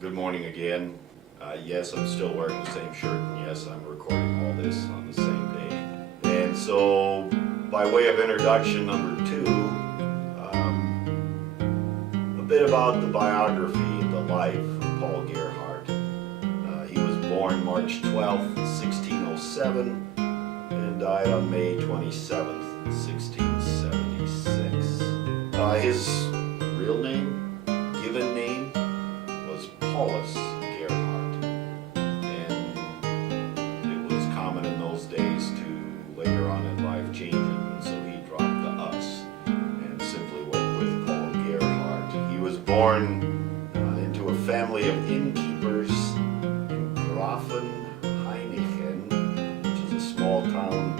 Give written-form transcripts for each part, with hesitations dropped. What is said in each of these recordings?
Good morning again. Yes, I'm still wearing the same shirt, and yes, I'm recording all this on the same day. And so, by way of introduction number 2, a bit about the biography and the life of Paul Gerhardt. He was born March 12th, 1607, and died on May 27th, 1676. His real name, given name, was Paulus Gerhardt, and it was common in those days to later on in life change it, and so he dropped the us and simply went with Paul Gerhardt. He was born into a family of innkeepers in Grafenhainichen, which is a small town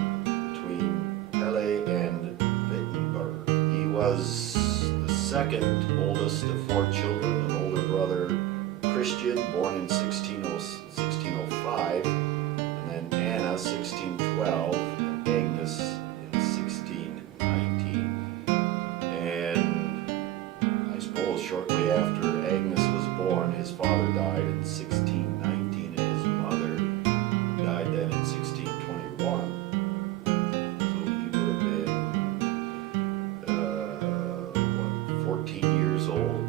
between Pelle and Wittenberg. He was the second oldest of 4 children, an older brother Christian, born in 1605, and then Anna, 1612, and Agnes in 1619. And I suppose shortly after Agnes was born, his father died in 1619, and his mother died then in 1621. So he would have been, 14 years old.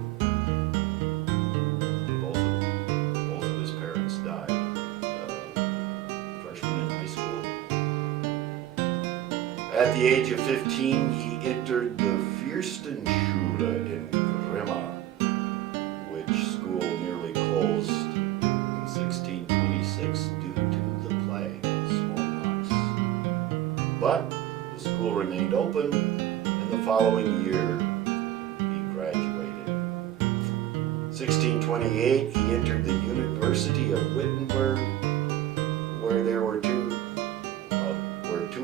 At the age of 15, he entered the Fürstenschule in Grimma, which school nearly closed in 1626 due to the plague, smallpox. But the school remained open, and the following year he graduated. 1628, he entered the University of Wittenberg, where there were two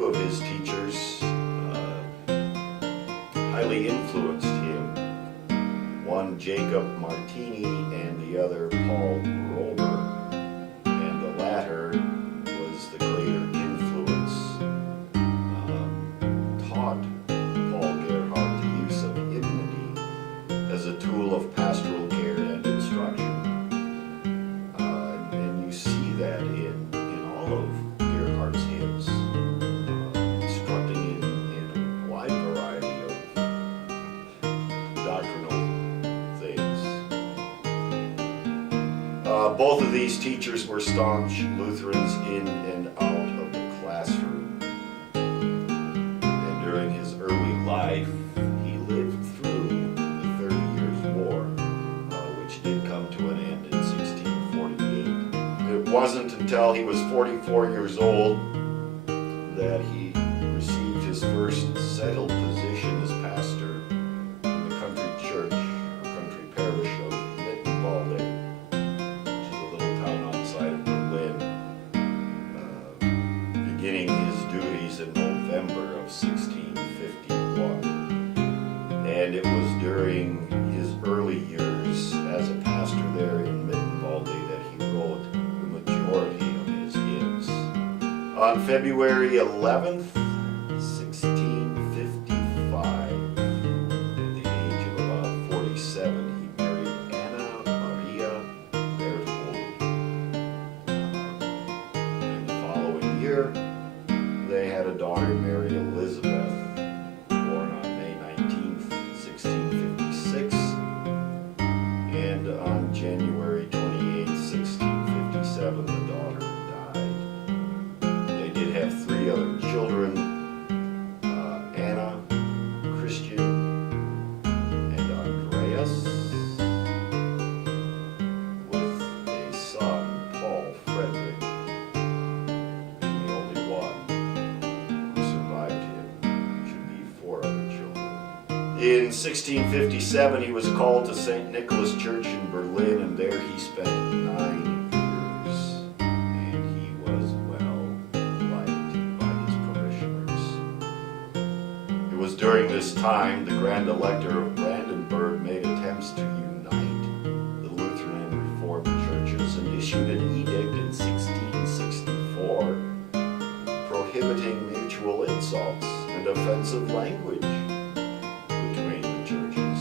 of his teachers highly influenced him. One, Jacob Martini, and the other, Paul Roller. And the latter was the greater influence, taught Paul Gerhardt the use of hymnody as a tool of pastoral care and instruction. And you see that in all of Gerhardt's hymns. Both of these teachers were staunch Lutherans in and out of the classroom. And during his early life, he lived through the 30 Years' War, which did come to an end in 1648. It wasn't until he was 44 years old that he received his first settled position as pastor in the country church, or country parish of Mittenwalde, beginning his duties in November of 1651. And it was during his early years as a pastor there in Mittenwalde that he wrote the majority of his hymns. On February 11th, 1655, at the age of about 47, he married Anna Maria Bethel. And the following year, they had a daughter, Mary Elizabeth, born on May 19th, 1656, and on January 28th, 1657, the daughter died. They did have 3 other children, Anna, Christian, and Andreas, with a son, Paul Frederick, being the only one. In 1657, he was called to St. Nicholas Church in Berlin, and there he spent 9 years, and he was well liked by his parishioners. It was during this time the Grand Elector of Brandenburg made attempts to unite the Lutheran and Reformed churches and issued an edict in 1664 prohibiting mutual insults and offensive language between the churches.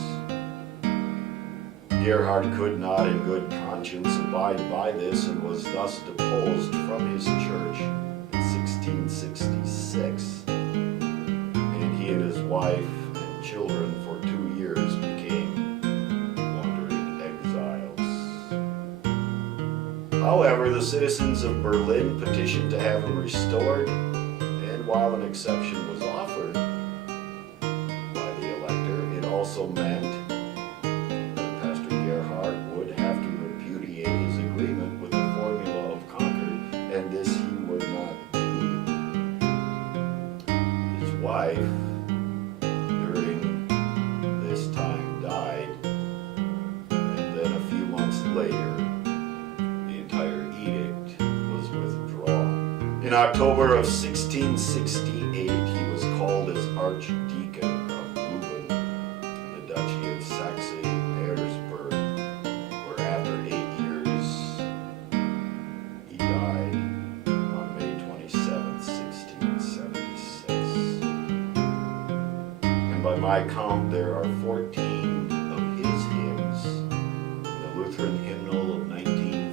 Gerhardt could not in good conscience abide by this and was thus deposed from his church in 1666. And he and his wife and children for 2 years became wandering exiles. However, the citizens of Berlin petitioned to have him restored, and while an exception was offered by the elector, it also meant Gerhardt would have to repudiate his agreement with the formula of Concord, and this he would not do. His wife, during this time, died, and then a few months later, the entire edict was withdrawn. In October of 1668, he was called as Archdeacon of Gurgel in the Duchy of Saxe-Petersburg. After 8 years, he died on May 27, 1676. And by my count, there are 14 of his hymns in the Lutheran hymnal of 19